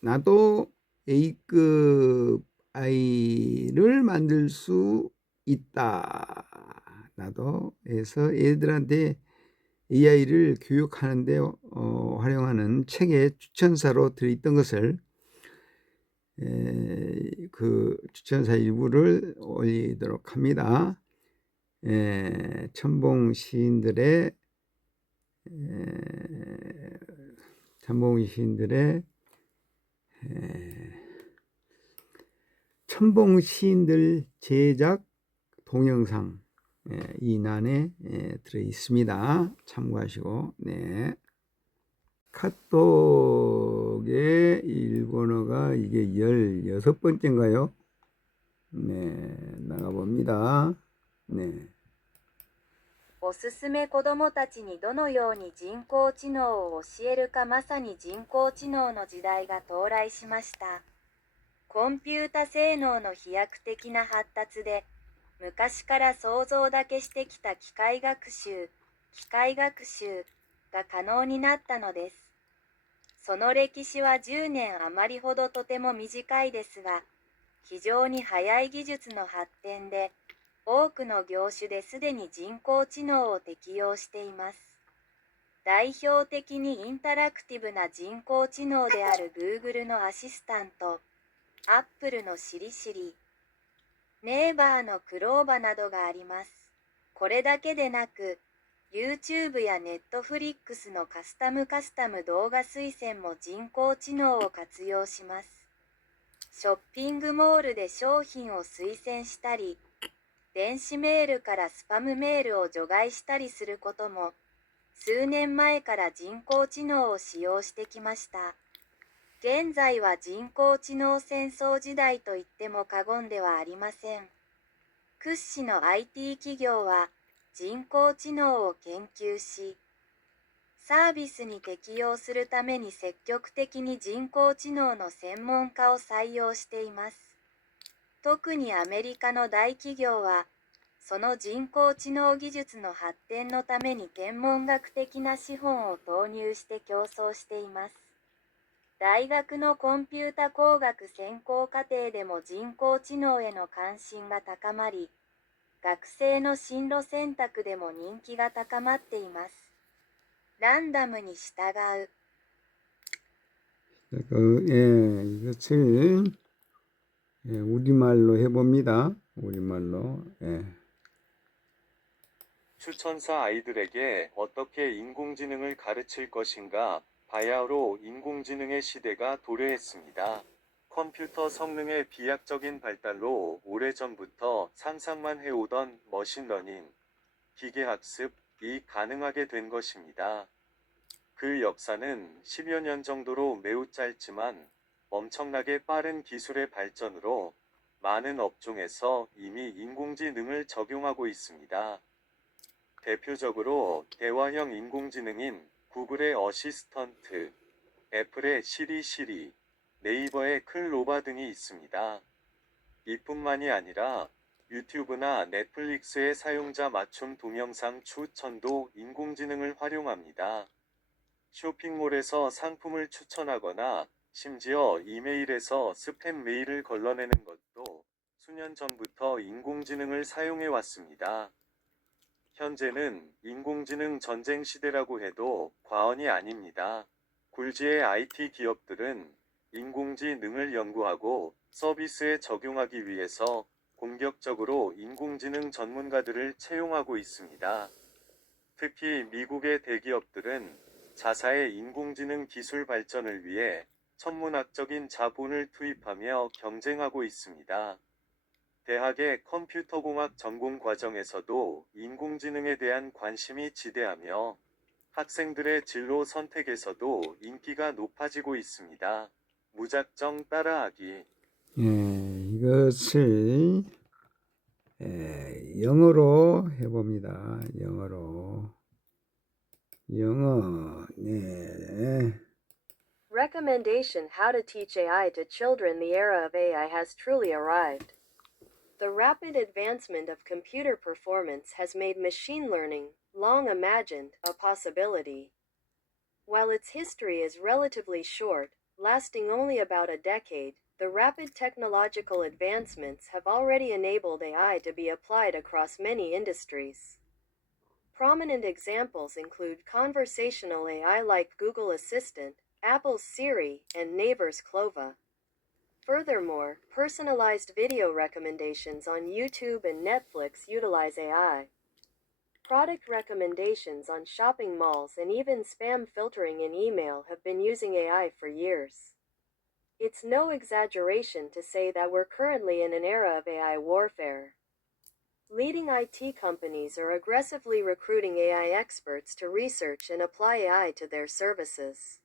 나도 A급 아이를 만들 수 있다. 나도 해서 애들한테 AI를 교육하는 데 활용하는 책의 추천사로 들어있던 것을 그 추천사 일부를 올리도록 합니다. 첨봉 시인들의 첨봉 시인들 제작 동영상 이 난에 들어 있습니다. 참고하시고. 네. 카톡의 일본어가 이게 16번째인가요? 네, 나가봅니다. 네. おすすめ子どもたちにどのように人工知能を教えるか。まさに人工知能の時代が到来しました。コンピュータ性能の飛躍的な発達で、昔から想像だけしてきた機械学習が可能になったのです。その歴史は10年余りほどとても短いですが、非常に早い技術の発展で、多くの業種ですでに人工知能を適用しています。代表的にインタラクティブな人工知能である Google のアシスタント、Apple のシリシリ、ネイバーのクローバなどがあります。これだけでなく、YouTube や Netflix のカスタム動画推薦も人工知能を活用します。ショッピングモールで商品を推薦したり、電子メールからスパムメールを除外したりすることも、数年前から人工知能を使用してきました。現在は人工知能戦争時代と言っても過言ではありません。屈指の IT 企業は人工知能を研究し、サービスに適用するために積極的に人工知能の専門家を採用しています。特にアメリカの大企業は、その人工知能技術の発展のために天文学的な資本を投入して競争しています。大学のコンピュータ工学専攻課程でも人工知能への関心が高まり、学生の進路選択でも人気が高まっています。ランダムに従う。이것을 우리말로 해봅니다. 우리말로. 추천사 아이들에게 어떻게 인공지능을 가르칠 것인가, 바야흐로 인공지능의 시대가 도래했습니다. 컴퓨터 성능의 비약적인 발달로 오래전부터 상상만 해오던 머신러닝, 기계학습이 가능하게 된 것입니다. 그 역사는 10여 년 정도로 매우 짧지만 엄청나게 빠른 기술의 발전으로 많은 업종에서 이미 인공지능을 적용하고 있습니다. 대표적으로 대화형 인공지능인 구글의 어시스턴트, 애플의 시리, 네이버의 클로바 등이 있습니다. 이뿐만이 아니라 유튜브나 넷플릭스의 사용자 맞춤 동영상 추천도 인공지능을 활용합니다. 쇼핑몰에서 상품을 추천하거나 심지어 이메일에서 스팸 메일을 걸러내는 것도 수년 전부터 인공지능을 사용해 왔습니다. 현재는 인공지능 전쟁 시대라고 해도 과언이 아닙니다. 굴지의 IT 기업들은 인공지능을 연구하고 서비스에 적용하기 위해서 공격적으로 인공지능 전문가들을 채용하고 있습니다. 특히 미국의 대기업들은 자사의 인공지능 기술 발전을 위해 천문학적인 자본을 투입하며 경쟁하고 있습니다. 대학의 컴퓨터공학 전공 과정에서도 인공지능에 대한 관심이 지대하며 학생들의 진로 선택에서도 인기가 높아지고 있습니다. 무작정 따라하기. 이것을 영어로 해봅니다. 영어. 네. Recommendation: How to teach AI to children. The era of AI has truly arrived. The rapid advancement of computer performance has made machine learning, long imagined, a possibility. While its history is relatively short, lasting only about a decade, the rapid technological advancements have already enabled AI to be applied across many industries. Prominent examples include conversational AI like Google Assistant, Apple's Siri, and Naver's Clova. Furthermore, personalized video recommendations on YouTube and Netflix utilize AI. Product recommendations on shopping malls and even spam filtering in email have been using AI for years. It's no exaggeration to say that we're currently in an era of AI warfare. Leading IT companies are aggressively recruiting AI experts to research and apply AI to their services.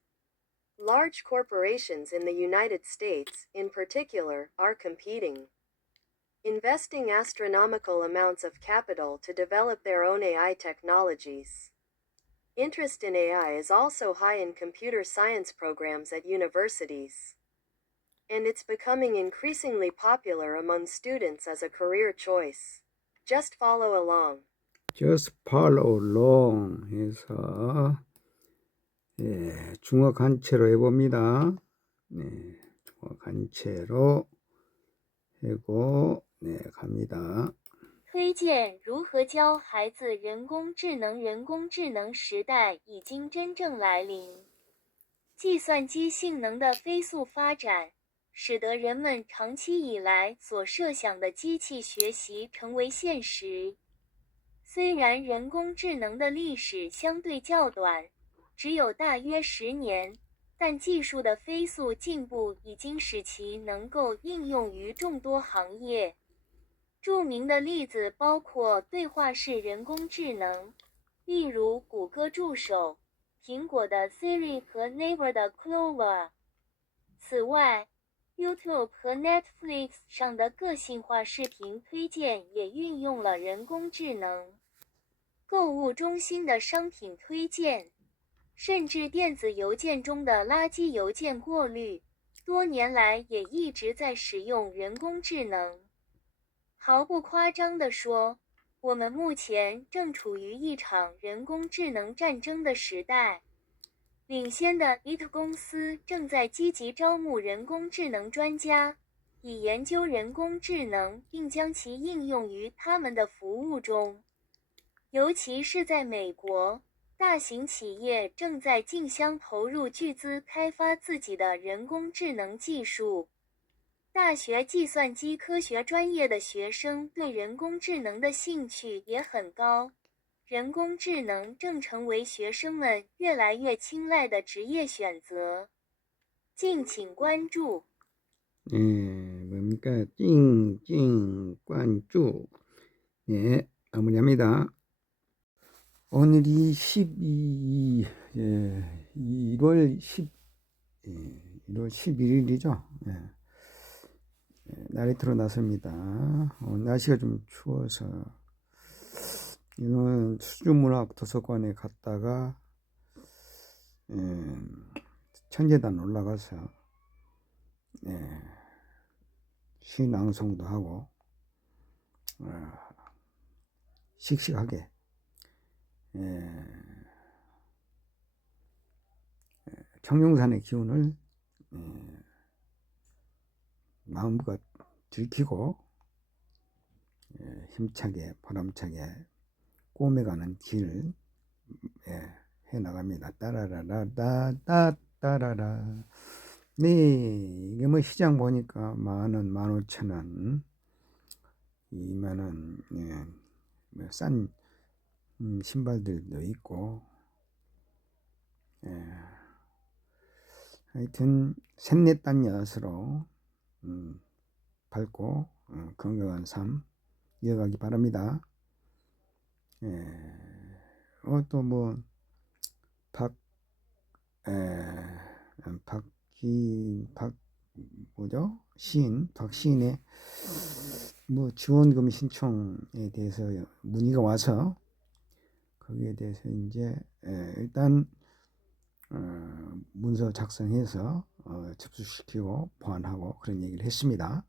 Large corporations in the United States, in particular, are competing, investing astronomical amounts of capital to develop their own AI technologies. Interest in AI is also high in computer science programs at universities, and it's becoming increasingly popular among students as a career choice. Just follow along. Just follow along 해서 중어 간체로 해봅니다. 중어 간체로 하고 갑니다. 推荐如何教孩子人工智能。人工智能时代已经真正来临，计算机性能的飞速发展，使得人们长期以来所设想的机器学习成为现实。虽然人工智能的历史相对较短，只有大约10年，但技术的飞速进步已经使其能够应用于众多行业。著名的例子包括对话式人工智能，例如谷歌助手、苹果的 Siri 和 Naver 的 Clova。此外， YouTube 和 Netflix 上的个性化视频推荐也运用了人工智能。购物中心的商品推荐，甚至电子邮件中的垃圾邮件过滤，多年来也一直在使用人工智能。毫不夸张地说，我们目前正处于一场人工智能战争的时代。领先的 IT 公司正在积极招募人工智能专家，以研究人工智能并将其应用于他们的服务中。尤其是在美国，大型企业正在竞相投入巨资开发自己的人工智能技术。大学计算机科学专业的学生对人工智能的兴趣也很高。人工智能正成为学生们越来越青睐的职业选择。敬请关注。 뭡니까? 찡찡 관注. 마무리합니다. 오늘이 1월 11일이죠. 날이 드러났습니다. 날씨가 좀 추워서 이건 수준문학 도서관에 갔다가 천재단 올라가서 시낭송도 하고 씩씩하게 청룡산의 기운을 마음껏 들키고 힘차게 보람차게 꼬매가는 길 해나갑니다. 따라라라따 따라라. 네, 이게 뭐 시장 보니까 10,000원, 15,000원, 20,000원, 싼 신발들도 있고, 하여튼 셋넷단 엿으로 밝고 건강한 삶 이어가기 바랍니다. 또 뭐 박시인의 뭐 지원금 신청에 대해서 문의가 와서 거기에 대해서 이제 일단 문서 작성해서 접수시키고 보완하고 그런 얘기를 했습니다.